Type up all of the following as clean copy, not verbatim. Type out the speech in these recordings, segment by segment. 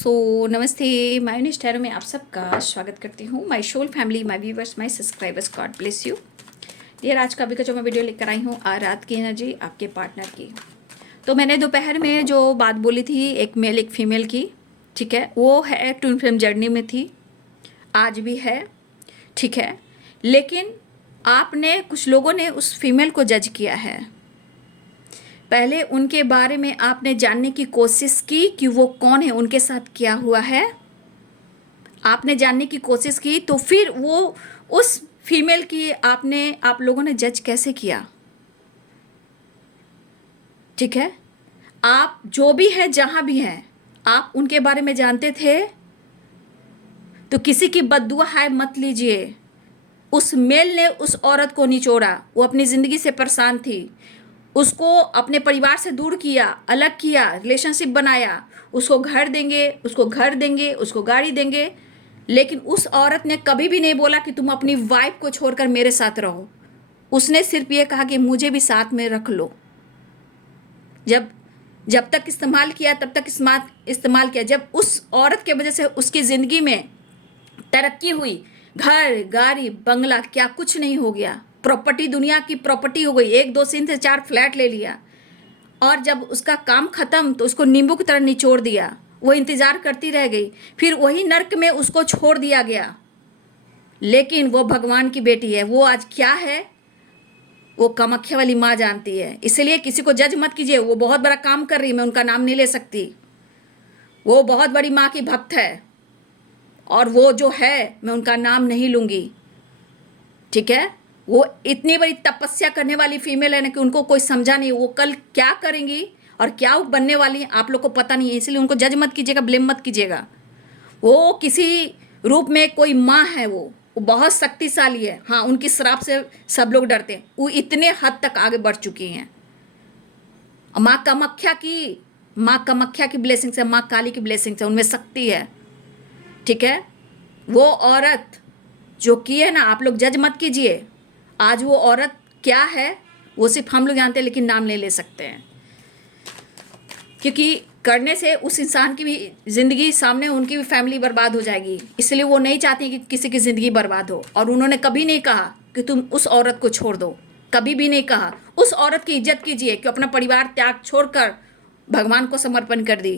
दोस्तों, नमस्ते। माय स्टारो में आप सबका स्वागत करती हूँ। My soul family, my viewers, my subscribers, God bless you dear. आज का अभी का जो मैं वीडियो लेकर आई हूँ, रात की एनर्जी आपके पार्टनर की। तो मैंने दोपहर में जो बात बोली थी, एक मेल एक फीमेल की, ठीक है, वो है ट्विन फ्लेम जर्नी में थी, आज भी है, ठीक है। लेकिन आपने, कुछ लोगों ने उस फीमेल को जज किया है। पहले उनके बारे में आपने जानने की कोशिश की कि वो कौन है, उनके साथ क्या हुआ है, आपने जानने की कोशिश की। तो फिर वो उस फीमेल की आप लोगों ने जज कैसे किया, ठीक है। आप जो भी हैं, जहाँ भी हैं, आप उनके बारे में जानते थे, तो किसी की बद्दुआ है मत लीजिए। उस मेल ने उस औरत को निचोड़ा, वो अपनी ज़िंदगी से परेशान थी, उसको अपने परिवार से दूर किया, अलग किया, रिलेशनशिप बनाया। उसको घर देंगे, उसको घर देंगे, उसको गाड़ी देंगे, लेकिन उस औरत ने कभी भी नहीं बोला कि तुम अपनी वाइफ को छोड़कर मेरे साथ रहो। उसने सिर्फ ये कहा कि मुझे भी साथ में रख लो। जब जब तक इस्तेमाल किया तब तक इस्तेमाल किया। जब उस औरत के वजह से उसकी ज़िंदगी में तरक्की हुई, घर गाड़ी बंगला क्या कुछ नहीं हो गया, प्रॉपर्टी दुनिया की प्रॉपर्टी हो गई, 1 2 3 से 4 फ्लैट ले लिया। और जब उसका काम खत्म तो उसको नींबू की तरह निचोड़ दिया। वो इंतज़ार करती रह गई, फिर वही नर्क में उसको छोड़ दिया गया। लेकिन वो भगवान की बेटी है, वो आज क्या है वो कामाख्या वाली माँ जानती है। इसलिए किसी को जज मत कीजिए। वो बहुत बड़ा काम कर रही है, मैं उनका नाम नहीं ले सकती। वो बहुत बड़ी माँ की भक्त है, और वो जो है मैं उनका नाम नहीं लूँगी, ठीक है। वो इतनी बड़ी तपस्या करने वाली फीमेल है ना कि उनको कोई समझा नहीं वो कल क्या करेंगी और क्या वो बनने वाली है, आप लोग को पता नहीं है। इसलिए उनको जज मत कीजिएगा, ब्लेम मत कीजिएगा। वो किसी रूप में कोई माँ है, वो बहुत शक्तिशाली है। हाँ, उनकी श्राप से सब लोग डरते हैं। वो इतने हद तक आगे बढ़ चुकी हैं। माँ कामाख्या की ब्लेसिंग से, माँ काली की ब्लेसिंग से उनमें शक्ति है, ठीक है। वो औरत जो की है ना, आप लोग जज मत कीजिए। आज वो औरत क्या है वो सिर्फ हम लोग जानते हैं, लेकिन नाम नहीं ले सकते हैं, क्योंकि करने से उस इंसान की भी ज़िंदगी सामने, उनकी भी फैमिली बर्बाद हो जाएगी। इसलिए वो नहीं चाहती कि किसी की ज़िंदगी बर्बाद हो। और उन्होंने कभी नहीं कहा कि तुम उस औरत को छोड़ दो, कभी भी नहीं कहा। उस औरत की इज्जत कीजिए कि अपना परिवार त्याग छोड़कर भगवान को समर्पण कर दी।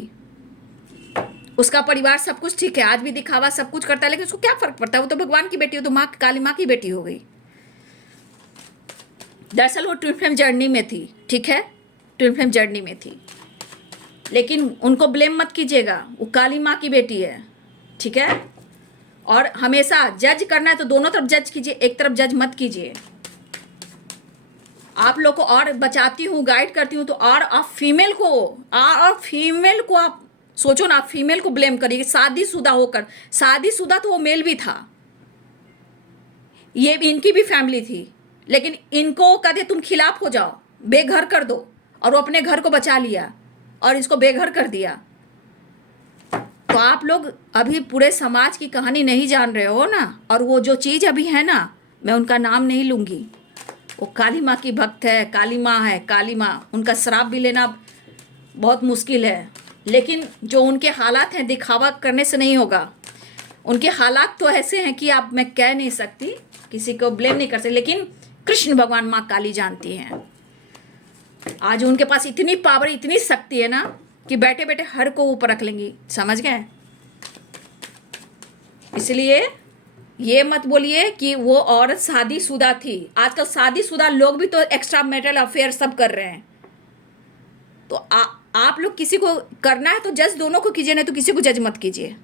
उसका परिवार सब कुछ ठीक है, आज भी दिखावा सब कुछ करता है, लेकिन उसको क्या फ़र्क पड़ता है। वो तो भगवान की बेटी हो, तो माँ, काली माँ की बेटी हो गई। दरअसल वो ट्विन फ्लेम जर्नी में थी, ठीक है, ट्विन फ्लेम जर्नी में थी। लेकिन उनको ब्लेम मत कीजिएगा, वो काली माँ की बेटी है, ठीक है। और हमेशा जज करना है तो दोनों तरफ जज कीजिए, एक तरफ जज मत कीजिए। आप लोग को और बचाती हूँ, गाइड करती हूँ, तो और आप फीमेल को आप सोचो ना, आप फीमेल को ब्लेम करिए शादीशुदा होकर। शादीशुदा तो वो मेल भी था, ये इनकी भी फैमिली थी, लेकिन इनको कहते तुम खिलाफ हो जाओ, बेघर कर दो, और वो अपने घर को बचा लिया और इसको बेघर कर दिया। तो आप लोग अभी पूरे समाज की कहानी नहीं जान रहे हो ना। और वो जो चीज़ अभी है ना, मैं उनका नाम नहीं लूँगी। वो काली माँ की भक्त है, काली माँ है, काली माँ। उनका श्राप भी लेना बहुत मुश्किल है, लेकिन जो उनके हालात हैं दिखावा करने से नहीं होगा। उनके हालात तो ऐसे हैं कि आप, मैं कह नहीं सकती, किसी को ब्लेम नहीं कर सकती, लेकिन कृष्ण भगवान माँ काली जानती हैं। आज उनके पास इतनी पावर, इतनी शक्ति है ना कि बैठे बैठे हर को ऊपर रख लेंगी, समझ गए। इसलिए ये मत बोलिए कि वो औरत शादीशुदा थी। आजकल शादीशुदा लोग भी तो एक्स्ट्रा मैरिटल अफेयर सब कर रहे हैं। तो आप लोग किसी को करना है तो जज दोनों को कीजिए, नहीं तो किसी को जज मत कीजिए।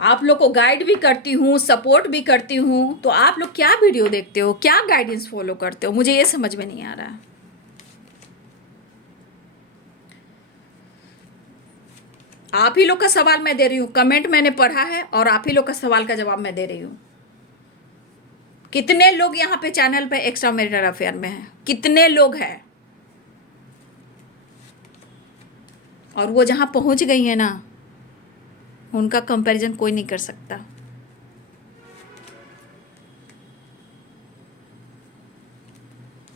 आप लोग को गाइड भी करती हूँ, सपोर्ट भी करती हूँ, तो आप लोग क्या वीडियो देखते हो, क्या गाइडेंस फॉलो करते हो, मुझे ये समझ में नहीं आ रहा। आप ही लोग का सवाल मैं दे रही हूँ, कमेंट मैंने पढ़ा है और आप ही लोग का सवाल का जवाब मैं दे रही हूँ। कितने लोग यहाँ पे चैनल पे एक्स्ट्रा मैरिटल अफेयर में हैं, कितने लोग हैं। और वो जहाँ पहुँच गई है ना, उनका कंपैरिजन कोई नहीं कर सकता।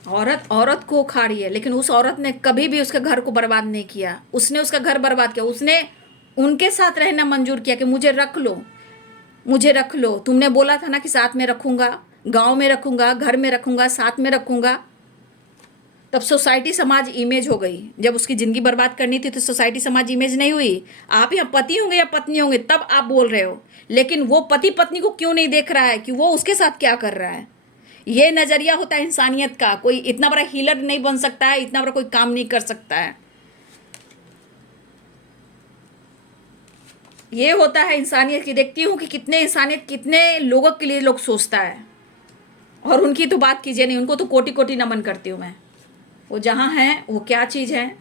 औरत औरत को खा रही है, लेकिन उस औरत ने कभी भी उसके घर को बर्बाद नहीं किया। उसने उसका घर बर्बाद किया। उसने उनके साथ रहना मंजूर किया कि मुझे रख लो, मुझे रख लो। तुमने बोला था ना कि साथ में रखूंगा, गांव में रखूंगा, घर में रखूंगा, साथ में रखूंगा। तब सोसाइटी समाज इमेज हो गई। जब उसकी ज़िंदगी बर्बाद करनी थी तो सोसाइटी समाज इमेज नहीं हुई। आप या पति होंगे या पत्नी होंगे तब आप बोल रहे हो, लेकिन वो पति पत्नी को क्यों नहीं देख रहा है कि वो उसके साथ क्या कर रहा है। ये नज़रिया होता है इंसानियत का। कोई इतना बड़ा हीलर नहीं बन सकता है, इतना बड़ा कोई काम नहीं कर सकता है। ये होता है इंसानियत की। देखती हूँ कि कितने इंसानियत, कितने लोगों के लिए लोग सोचता है। और उनकी तो बात कीजिए नहीं, उनको तो कोटि कोटि नमन करती हूँ मैं। वो जहाँ हैं वो क्या चीज़ है,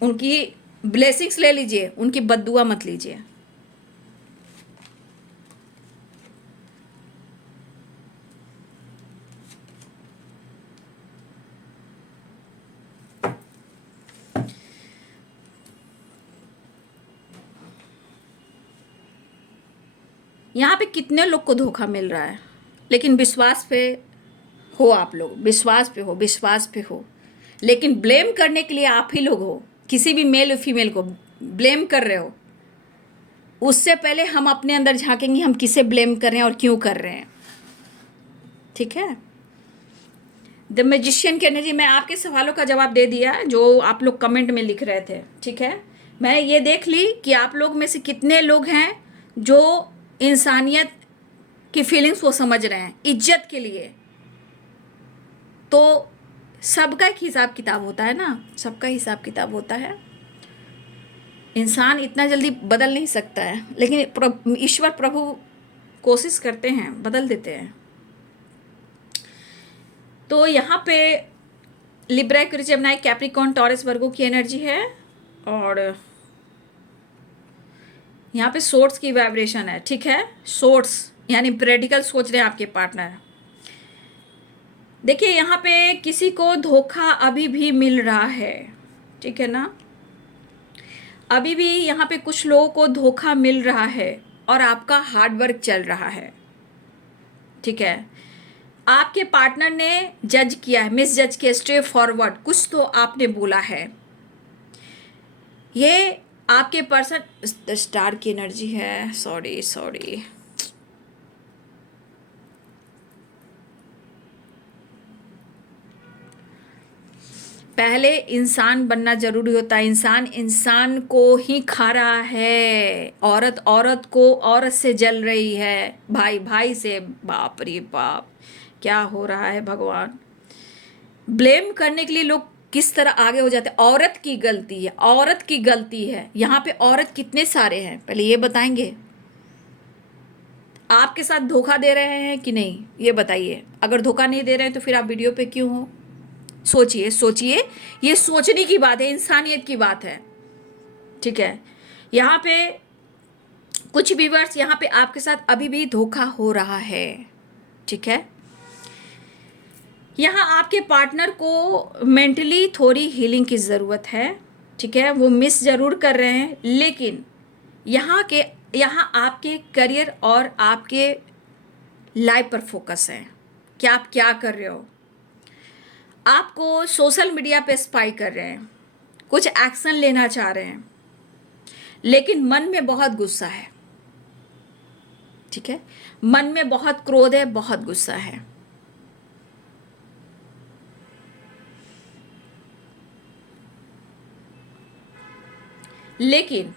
उनकी ब्लेसिंग्स ले लीजिए, उनकी बद्दुआ मत लीजिए। यहाँ पे कितने लोग को धोखा मिल रहा है, लेकिन विश्वास पे हो आप लोग, विश्वास पे हो, विश्वास पे हो। लेकिन ब्लेम करने के लिए आप ही लोग हो। किसी भी मेल और फीमेल को ब्लेम कर रहे हो, उससे पहले हम अपने अंदर झांकेंगे हम किसे ब्लेम कर रहे हैं और क्यों कर रहे हैं। ठीक है। द मैजिशियन की एनर्जी। मैं आपके सवालों का जवाब दे दिया जो आप लोग कमेंट में लिख रहे थे। ठीक है। मैंने ये देख ली कि आप लोग में से कितने लोग हैं जो इंसानियत की फीलिंग्स को समझ रहे हैं इज्जत के लिए। तो सबका एक हिसाब किताब होता है ना, सबका हिसाब किताब होता है। इंसान इतना जल्दी बदल नहीं सकता है, लेकिन ईश्वर प्रभु कोशिश करते हैं, बदल देते हैं। तो यहाँ पे लिब्रा, जेमिनी, कैप्रिकॉर्न, टॉरस, वर्गो की एनर्जी है। और यहाँ पे सोर्स की वाइब्रेशन है। ठीक है। सोर्स यानी प्रैक्टिकल सोच रहे हैं आपके पार्टनर। देखिए यहाँ पे किसी को धोखा अभी भी मिल रहा है। ठीक है ना। अभी भी यहाँ पे कुछ लोगों को धोखा मिल रहा है और आपका हार्ड वर्क चल रहा है। ठीक है। आपके पार्टनर ने जज किया है, मिस जज किया, स्ट्रेट फॉरवर्ड कुछ तो आपने बोला है। ये आपके पर्सन स्टार की एनर्जी है। सॉरी सॉरी, पहले इंसान बनना जरूरी होता है। इंसान इंसान को ही खा रहा है। औरत औरत को औरत से जल रही है, भाई भाई से। बाप रे बाप, क्या हो रहा है भगवान। ब्लेम करने के लिए लोग किस तरह आगे हो जाते हैं। औरत की गलती है, औरत की गलती है। यहाँ पे औरत कितने सारे हैं पहले ये बताएंगे। आपके साथ धोखा दे रहे हैं कि नहीं ये बताइए। अगर धोखा नहीं दे रहे हैं तो फिर आप वीडियो पे क्यों हो। सोचिए सोचिए, ये सोचने की बात है, इंसानियत की बात है। ठीक है। यहाँ पे कुछ व्यूअर्स, यहाँ पे आपके साथ अभी भी धोखा हो रहा है। ठीक है। यहाँ आपके पार्टनर को मेंटली थोड़ी हीलिंग की ज़रूरत है। ठीक है। वो मिस ज़रूर कर रहे हैं, लेकिन यहाँ आपके करियर और आपके लाइफ पर फोकस है कि आप क्या कर रहे हो। आपको सोशल मीडिया पे स्पाई कर रहे हैं, कुछ एक्शन लेना चाह रहे हैं, लेकिन मन में बहुत गुस्सा है। ठीक है। मन में बहुत क्रोध है, बहुत गुस्सा है। लेकिन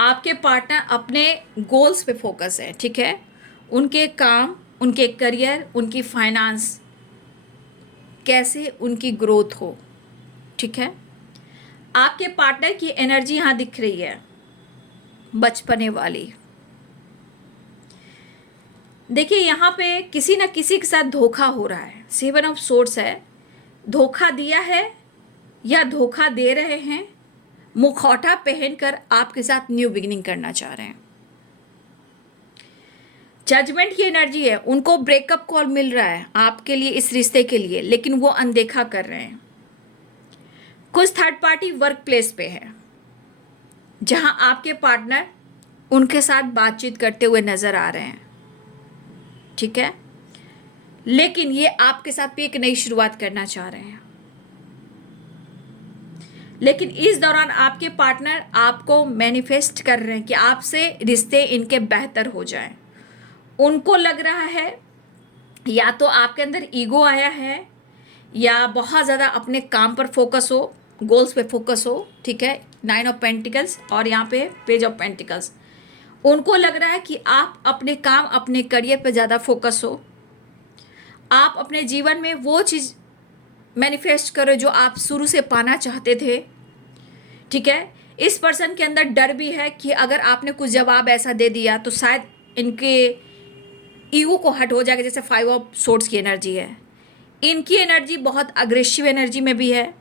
आपके पार्टनर अपने गोल्स पे फोकस है। ठीक है। उनके काम, उनके करियर, उनकी फाइनेंस, कैसे उनकी ग्रोथ हो। ठीक है। आपके पार्टनर की एनर्जी यहाँ दिख रही है, बचपने वाली। देखिए यहाँ पे किसी ना किसी के साथ धोखा हो रहा है। 7 ऑफ सोर्ड्स है। धोखा दिया है या धोखा दे रहे हैं, मुखौटा पहनकर आपके साथ न्यू बिगिनिंग करना चाह रहे हैं। जजमेंट की एनर्जी है। उनको ब्रेकअप कॉल मिल रहा है आपके लिए, इस रिश्ते के लिए, लेकिन वो अनदेखा कर रहे हैं। कुछ थर्ड पार्टी वर्क प्लेस पे है जहां आपके पार्टनर उनके साथ बातचीत करते हुए नजर आ रहे हैं। ठीक है। लेकिन ये आपके साथ भी एक नई शुरुआत करना चाह रहे हैं। लेकिन इस दौरान आपके पार्टनर आपको मैनिफेस्ट कर रहे हैं कि आपसे रिश्ते इनके बेहतर हो जाएं। उनको लग रहा है या तो आपके अंदर ईगो आया है, या बहुत ज़्यादा अपने काम पर फोकस हो, गोल्स पे फोकस हो, ठीक है। 9 ऑफ पेंटिकल्स और यहाँ पे पेज ऑफ पेंटिकल्स। उनको लग रहा है कि आप अपने काम, अपने करियर पे ज़्यादा फोकस हो, आप अपने जीवन में वो चीज़ मैनिफेस्ट करो जो आप शुरू से पाना चाहते थे, ठीक है। इस पर्सन के अंदर डर भी है कि अगर आपने कुछ जवाब ऐसा दे दिया तो शायद इनके ईगो को हट हो जाएगा, जैसे 5 ऑफ सोर्ड्स की एनर्जी है। इनकी एनर्जी बहुत अग्रेसिव एनर्जी में भी है।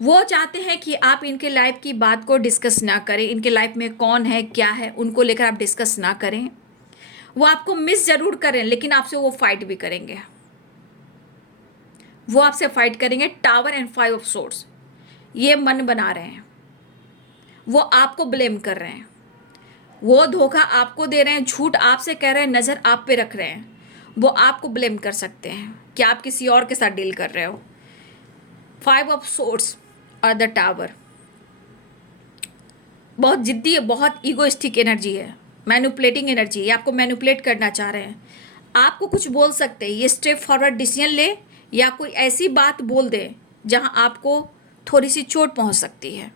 वो चाहते हैं कि आप इनके लाइफ की बात को डिस्कस ना करें, इनके लाइफ में कौन है क्या है उनको लेकर आप डिस्कस ना करें। वो आपको मिस जरूर करें, लेकिन आपसे वो फाइट भी करेंगे। वो आपसे फाइट करेंगे। टावर एंड 5 ऑफ सोर्ड्स, ये मन बना रहे हैं, वो आपको ब्लेम कर रहे हैं, वो धोखा आपको दे रहे हैं, झूठ आपसे कह रहे हैं, नज़र आप पे रख रहे हैं। वो आपको ब्लेम कर सकते हैं कि आप किसी और के साथ डील कर रहे हो। 5 ऑफ सोर्ड्स और द टावर बहुत जिद्दी है, बहुत ईगोइस्टिक एनर्जी है, मैनिपुलेटिंग एनर्जी है। ये आपको मैनिपुलेट करना चाह रहे हैं। आपको कुछ बोल सकते हैं, ये स्टेप फॉरवर्ड डिसीजन ले या कोई ऐसी बात बोल दे जहां आपको थोड़ी सी चोट पहुंच सकती है।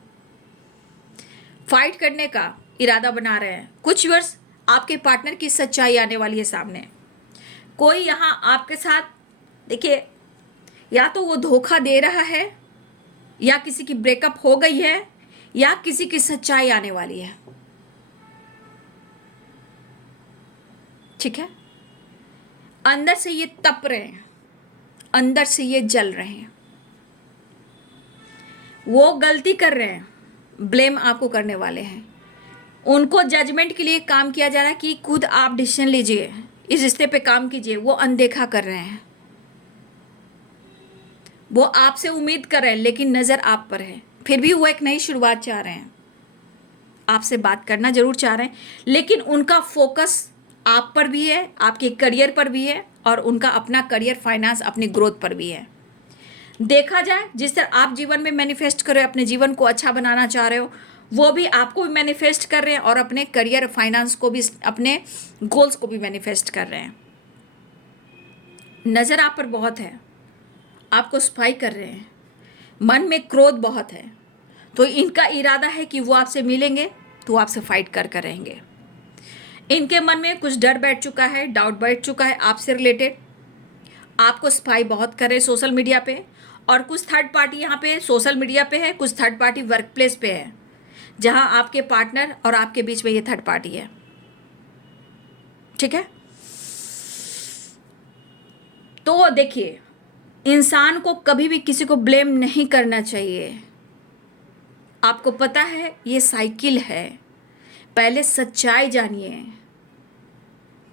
फाइट करने का इरादा बना रहे हैं। कुछ वर्ष आपके पार्टनर की सच्चाई आने वाली है सामने। कोई यहाँ आपके साथ, देखिए, या तो वो धोखा दे रहा है, या किसी की ब्रेकअप हो गई है, या किसी की सच्चाई आने वाली है, ठीक है। अंदर से ये तप रहे हैं, अंदर से ये जल रहे हैं। वो गलती कर रहे हैं, ब्लेम आपको करने वाले हैं। उनको जजमेंट के लिए काम किया जा रहा है कि खुद आप डिसीजन लीजिए, इस रिश्ते पे काम कीजिए। वो अनदेखा कर रहे हैं। वो आपसे उम्मीद कर रहे हैं, लेकिन नज़र आप पर है। फिर भी वो एक नई शुरुआत चाह रहे हैं, आपसे बात करना जरूर चाह रहे हैं, लेकिन उनका फोकस आप पर भी है, आपके करियर पर भी है, और उनका अपना करियर, फाइनेंस, अपनी ग्रोथ पर भी है। देखा जाए, जिस तरह आप जीवन में मैनिफेस्ट कर रहे हो, अपने जीवन को अच्छा बनाना चाह रहे हो, वो भी आपको भी मैनिफेस्ट कर रहे हैं, और अपने करियर, फाइनेंस को भी, अपने गोल्स को भी मैनिफेस्ट कर रहे हैं। नज़र आप पर बहुत है, आपको स्पाई कर रहे हैं, मन में क्रोध बहुत है। तो इनका इरादा है कि वो आपसे मिलेंगे तो आपसे फाइट कर रहेंगे। इनके मन में कुछ डर बैठ चुका है, डाउट बैठ चुका है आपसे रिलेटेड। आपको स्पाई बहुत कर रहे हैं सोशल मीडिया पे, और कुछ थर्ड पार्टी यहाँ पे सोशल मीडिया पे है, कुछ थर्ड पार्टी वर्क प्लेस पे है, जहाँ आपके पार्टनर और आपके बीच में ये थर्ड पार्टी है, ठीक है। तो देखिए, इंसान को कभी भी किसी को ब्लेम नहीं करना चाहिए। आपको पता है ये साइकिल है। पहले सच्चाई जानिए।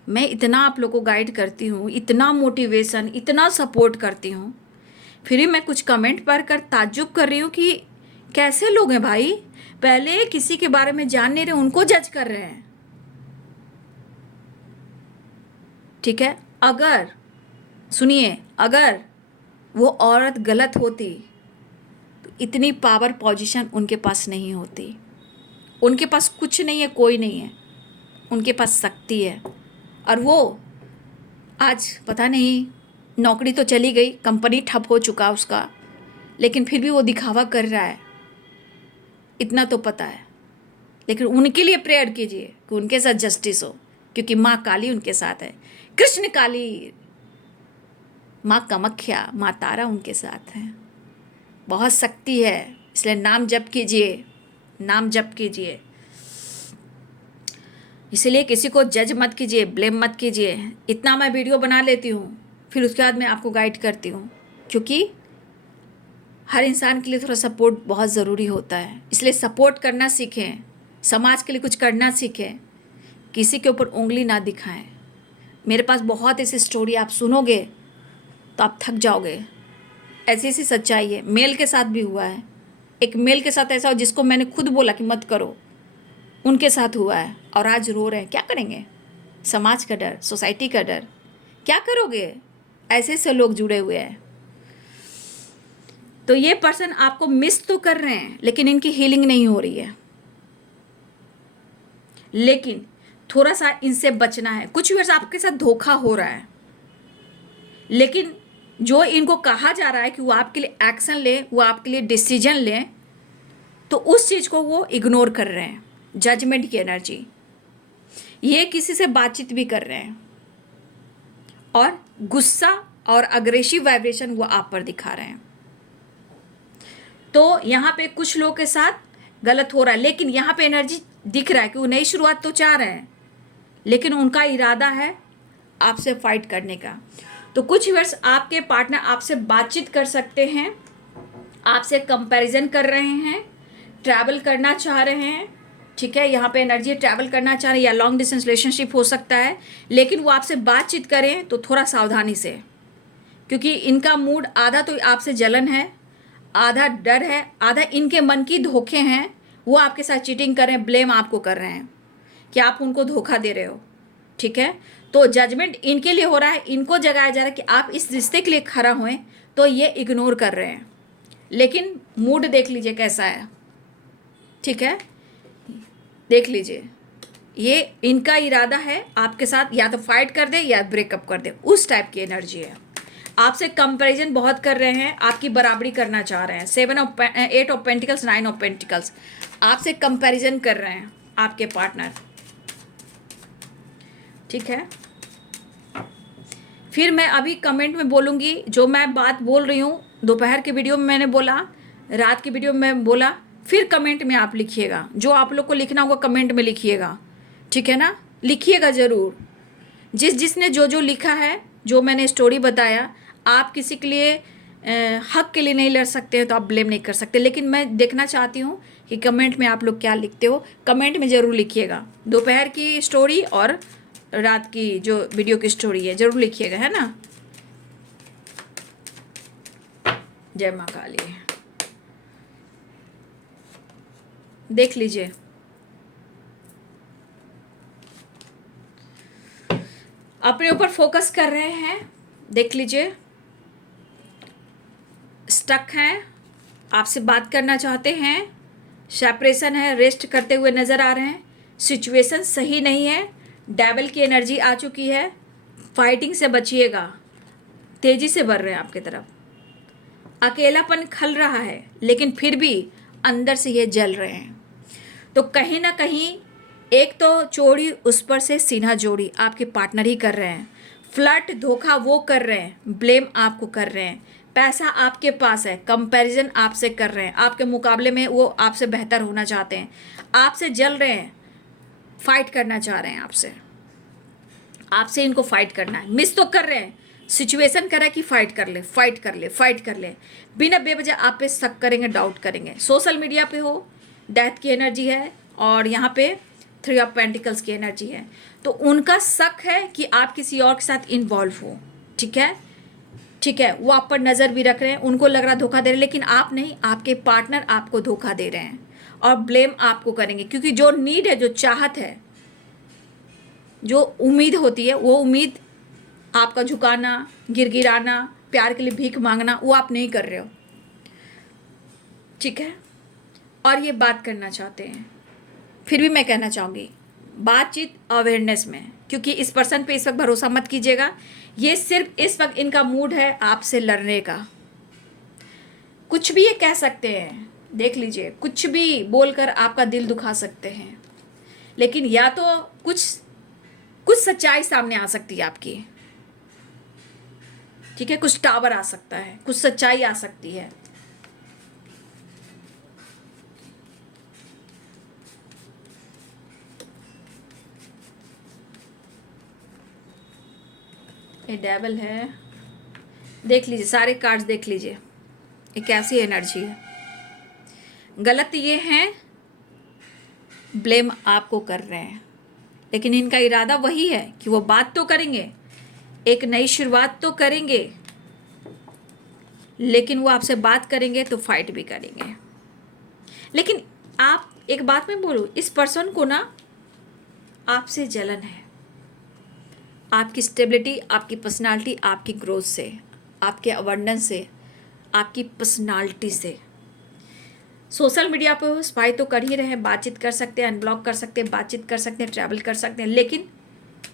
मैं इतना आप लोगों को गाइड करती हूँ, इतना मोटिवेशन, इतना सपोर्ट करती हूँ, फिर भी मैं कुछ कमेंट पढ़कर ताज्जुब कर रही हूँ कि कैसे लोग हैं भाई, पहले किसी के बारे में जान नहीं रहे, उनको जज कर रहे हैं, ठीक है। अगर सुनिए, अगर वो औरत गलत होती तो इतनी पावर पोजीशन उनके पास नहीं होती। उनके पास कुछ नहीं है, कोई नहीं है, उनके पास शक्ति है। और वो आज पता नहीं, नौकरी तो चली गई, कंपनी ठप हो चुका उसका, लेकिन फिर भी वो दिखावा कर रहा है, इतना तो पता है। लेकिन उनके लिए प्रेयर कीजिए कि उनके साथ जस्टिस हो, क्योंकि माँ काली उनके साथ है, कृष्ण काली, माँ कामाख्या, माँ तारा उनके साथ हैं। बहुत शक्ति है, इसलिए नाम जप कीजिए, नाम जप कीजिए। इसलिए किसी को जज मत कीजिए, ब्लेम मत कीजिए। इतना मैं वीडियो बना लेती हूँ, फिर उसके बाद मैं आपको गाइड करती हूँ, क्योंकि हर इंसान के लिए थोड़ा सपोर्ट बहुत ज़रूरी होता है। इसलिए सपोर्ट करना सीखें, समाज के लिए कुछ करना सीखें, किसी के ऊपर उंगली ना दिखाएं। मेरे पास बहुत ऐसी स्टोरी आप सुनोगे तो आप थक जाओगे। ऐसी ऐसी सच्चाई है, मेल के साथ भी हुआ है। एक मेल के साथ ऐसा हो जिसको मैंने खुद बोला कि मत करो, उनके साथ हुआ है, और आज रो रहे हैं। क्या करेंगे? समाज का डर, सोसाइटी का डर, क्या करोगे? ऐसे से लोग जुड़े हुए हैं। तो ये पर्सन आपको मिस तो कर रहे हैं लेकिन इनकी हीलिंग नहीं हो रही है, लेकिन थोड़ा सा इनसे बचना है। कुछ व्यूअर्स आपके साथ धोखा हो रहा है, लेकिन जो इनको कहा जा रहा है कि वो आपके लिए एक्शन ले, वो आपके लिए डिसीजन लें, तो उस चीज़ को वो इग्नोर कर रहे हैं। जजमेंट की एनर्जी, ये किसी से बातचीत भी कर रहे हैं और गुस्सा और अग्रेसिव वाइब्रेशन वो आप पर दिखा रहे हैं। तो यहाँ पे कुछ लोगों के साथ गलत हो रहा है, लेकिन यहाँ पे एनर्जी दिख रहा है कि वो नई शुरुआत तो चाह रहे हैं, लेकिन उनका इरादा है आपसे फाइट करने का। तो कुछ व्यूअर्स आपके पार्टनर आपसे बातचीत कर सकते हैं, आपसे कंपैरिजन कर रहे हैं, ट्रैवल करना चाह रहे हैं, ठीक है। यहाँ पे एनर्जी ट्रैवल करना चाह रहे हैं या लॉन्ग डिस्टेंस रिलेशनशिप हो सकता है, लेकिन वो आपसे बातचीत करें तो थोड़ा सावधानी से, क्योंकि इनका मूड आधा तो आपसे जलन है, आधा डर है, आधा इनके मन की धोखे हैं। वो आपके साथ चीटिंग कर रहे हैं, ब्लेम आपको कर रहे हैं कि आप उनको धोखा दे रहे हो, ठीक है। तो जजमेंट इनके लिए हो रहा है, इनको जगाया जा रहा है कि आप इस रिश्ते के लिए खड़ा हुए, तो ये इग्नोर कर रहे हैं। लेकिन मूड देख लीजिए कैसा है, ठीक है, देख लीजिए। ये इनका इरादा है आपके साथ या तो फाइट कर दे या ब्रेकअप कर दे, उस टाइप की एनर्जी है। आपसे कंपैरिजन बहुत कर रहे हैं, आपकी बराबरी करना चाह रहे हैं। 8 ऑफ पेंटिकल्स, 9 ऑफ पेंटिकल्स, आपसे कंपैरिजन कर रहे हैं आपके पार्टनर, ठीक है। फिर मैं अभी कमेंट में बोलूँगी, जो मैं बात बोल रही हूँ दोपहर के वीडियो में मैंने बोला, रात की वीडियो में बोला, फिर कमेंट में आप लिखिएगा। जो आप लोग को लिखना होगा कमेंट में लिखिएगा, ठीक है ना, लिखिएगा ज़रूर। जिसने जो लिखा है, जो मैंने स्टोरी बताया, आप किसी के लिए हक के लिए नहीं लड़ सकते हैं तो आप ब्लेम नहीं कर सकते, लेकिन मैं देखना चाहती हूँ कि कमेंट में आप लोग क्या लिखते हो। कमेंट में ज़रूर लिखिएगा, दोपहर की स्टोरी और रात की जो वीडियो की स्टोरी है ज़रूर लिखिएगा, है ना। जय माँ काली। देख लीजिए, अपने ऊपर फोकस कर रहे हैं, देख लीजिए। स्टक हैं, आपसे बात करना चाहते हैं, सेपरेशन है, रेस्ट करते हुए नज़र आ रहे हैं, सिचुएशन सही नहीं है, डेविल की एनर्जी आ चुकी है, फाइटिंग से बचिएगा, तेज़ी से बढ़ रहे हैं आपकी तरफ। अकेलापन खल रहा है, लेकिन फिर भी अंदर से ये जल रहे हैं। तो कहीं ना कहीं एक तो चोरी उस पर से सीना जोड़ी आपके पार्टनर ही कर रहे हैं, फ्लर्ट धोखा वो कर रहे हैं, ब्लेम आपको कर रहे हैं, पैसा आपके पास है, कंपैरिजन आपसे कर रहे हैं, आपके मुकाबले में वो आपसे बेहतर होना चाहते हैं, आपसे जल रहे हैं, फाइट करना चाह रहे हैं आपसे इनको फाइट करना है, मिस तो कर रहे हैं, सिचुएशन करा कि फाइट कर ले, फाइट कर ले, फाइट कर ले, बिना बेवजह आप पे शक करेंगे, डाउट करेंगे। सोशल मीडिया पे हो, डेथ की एनर्जी है, और यहाँ पे 3 ऑफ पेंटिकल्स की एनर्जी है। तो उनका शक है कि आप किसी और के साथ इन्वॉल्व हो, ठीक है, ठीक है। वो आप पर नज़र भी रख रहे हैं, उनको लग रहा धोखा दे रहे हैं, लेकिन आप नहीं, आपके पार्टनर आपको धोखा दे रहे हैं और ब्लेम आपको करेंगे, क्योंकि जो नीड है, जो चाहत है, जो उम्मीद होती है, वो उम्मीद आपका झुकाना, गिड़गिड़ाना, प्यार के लिए भीख मांगना, वो आप नहीं कर रहे हो, ठीक है। और ये बात करना चाहते हैं। फिर भी मैं कहना चाहूँगी, बातचीत अवेयरनेस में, क्योंकि इस पर्सन पे इस वक्त भरोसा मत कीजिएगा। ये सिर्फ इस वक्त इनका मूड है आपसे लड़ने का। कुछ भी ये कह सकते हैं, देख लीजिए, कुछ भी बोलकर आपका दिल दुखा सकते हैं, लेकिन या तो कुछ सच्चाई सामने आ सकती है आपकी, ठीक है, कुछ टावर आ सकता है, कुछ सच्चाई आ सकती है। ये डेविल है, देख लीजिए, सारे कार्ड्स देख लीजिए, ये कैसी एनर्जी है। गलत ये हैं, ब्लेम आपको कर रहे हैं, लेकिन इनका इरादा वही है कि वो बात तो करेंगे, एक नई शुरुआत तो करेंगे, लेकिन वो आपसे बात करेंगे तो फाइट भी करेंगे। लेकिन आप एक बात मैं बोलूँ, इस पर्सन को ना आपसे जलन है, आपकी स्टेबिलिटी, आपकी पर्सनालिटी, आपकी ग्रोथ से, आपके अबंडेंस से, आपकी पर्सनालिटी से। सोशल मीडिया पे स्पाई तो कर ही रहे हैं, बातचीत कर सकते हैं, अनब्लॉक कर सकते हैं, बातचीत कर सकते हैं, ट्रैवल कर सकते हैं, लेकिन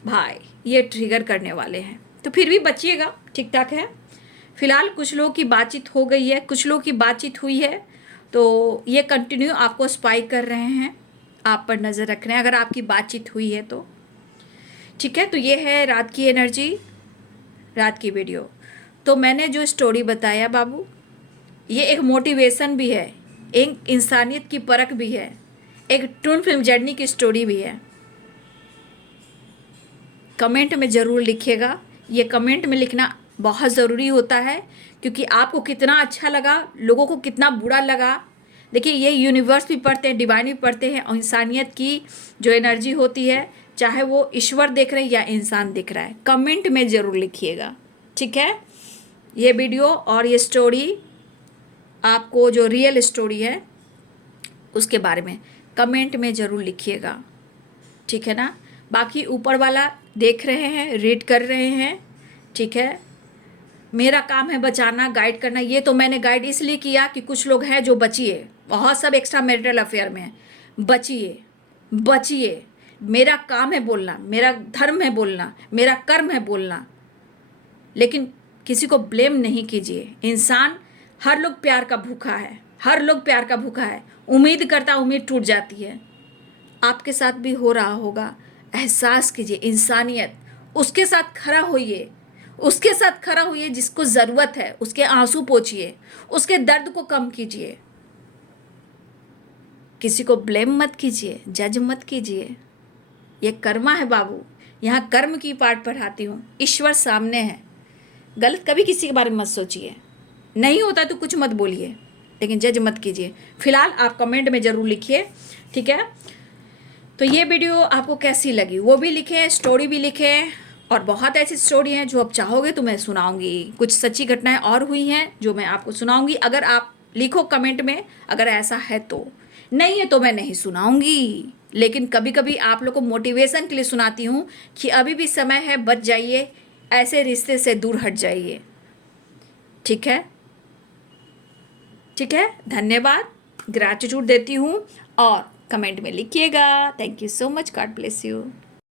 भाई ये ट्रिगर करने वाले हैं, तो फिर भी बचिएगा, ठीक ठाक है। फिलहाल कुछ लोगों की बातचीत हो गई है, कुछ लोगों की बातचीत हुई है, तो ये कंटिन्यू आपको स्पाई कर रहे हैं, आप पर नज़र रख रहे हैं अगर आपकी बातचीत हुई है तो, ठीक है। तो ये है रात की एनर्जी, रात की वीडियो। तो मैंने जो स्टोरी बताया बाबू, ये एक मोटिवेशन भी है, एक इंसानियत की परख भी है, एक ट्विन फिल्म जर्नी की स्टोरी भी है। कमेंट में ज़रूर लिखिएगा, ये कमेंट में लिखना बहुत ज़रूरी होता है, क्योंकि आपको कितना अच्छा लगा, लोगों को कितना बुरा लगा। देखिए, ये यूनिवर्स भी पढ़ते हैं, डिवाइन भी पढ़ते हैं, और इंसानियत की जो एनर्जी होती है, चाहे वो ईश्वर देख रहे हैं या इंसान दिख रहा है, कमेंट में ज़रूर लिखिएगा, ठीक है। ये वीडियो और ये स्टोरी, आपको जो रियल स्टोरी है उसके बारे में कमेंट में ज़रूर लिखिएगा, ठीक है ना। बाकी ऊपर वाला देख रहे हैं, रीड कर रहे हैं, ठीक है। मेरा काम है बचाना, गाइड करना। ये तो मैंने गाइड इसलिए किया कि कुछ लोग हैं जो बचिए, बहुत सब एक्स्ट्रा मैरिटल अफेयर में है, बचिए बचिए। मेरा काम है बोलना, मेरा धर्म है बोलना, मेरा कर्म है बोलना, लेकिन किसी को ब्लेम नहीं कीजिए। इंसान, हर लोग प्यार का भूखा है, हर लोग प्यार का भूखा है। उम्मीद करता, उम्मीद टूट जाती है। आपके साथ भी हो रहा होगा, एहसास कीजिए इंसानियत, उसके साथ खड़ा होइए, उसके साथ खड़ा होइए जिसको ज़रूरत है, उसके आंसू पोंछिए, उसके दर्द को कम कीजिए। किसी को ब्लेम मत कीजिए, जज मत कीजिए। ये कर्मा है बाबू, यहाँ कर्म की पाठ पढ़ाती हूँ, ईश्वर सामने है। गलत कभी किसी के बारे में मत सोचिए, नहीं होता तो कुछ मत बोलिए, लेकिन जज मत कीजिए। फिलहाल आप कमेंट में ज़रूर लिखिए, ठीक है। तो ये वीडियो आपको कैसी लगी वो भी लिखें, स्टोरी भी लिखें, और बहुत ऐसी स्टोरी हैं जो आप चाहोगे तो मैं सुनाऊंगी। कुछ सच्ची घटनाएं और हुई हैं जो मैं आपको सुनाऊंगी, अगर आप लिखो कमेंट में, अगर ऐसा है तो। नहीं है तो मैं नहीं सुनाऊंगी, लेकिन कभी कभी आप लोग को मोटिवेशन के लिए सुनाती हूँ कि अभी भी समय है, बच जाइए, ऐसे रिश्ते से दूर हट जाइए, ठीक है। ठीक है, धन्यवाद, ग्रैटिट्यूड देती हूँ, और कमेंट में लिखिएगा। Thank you so much, God bless you.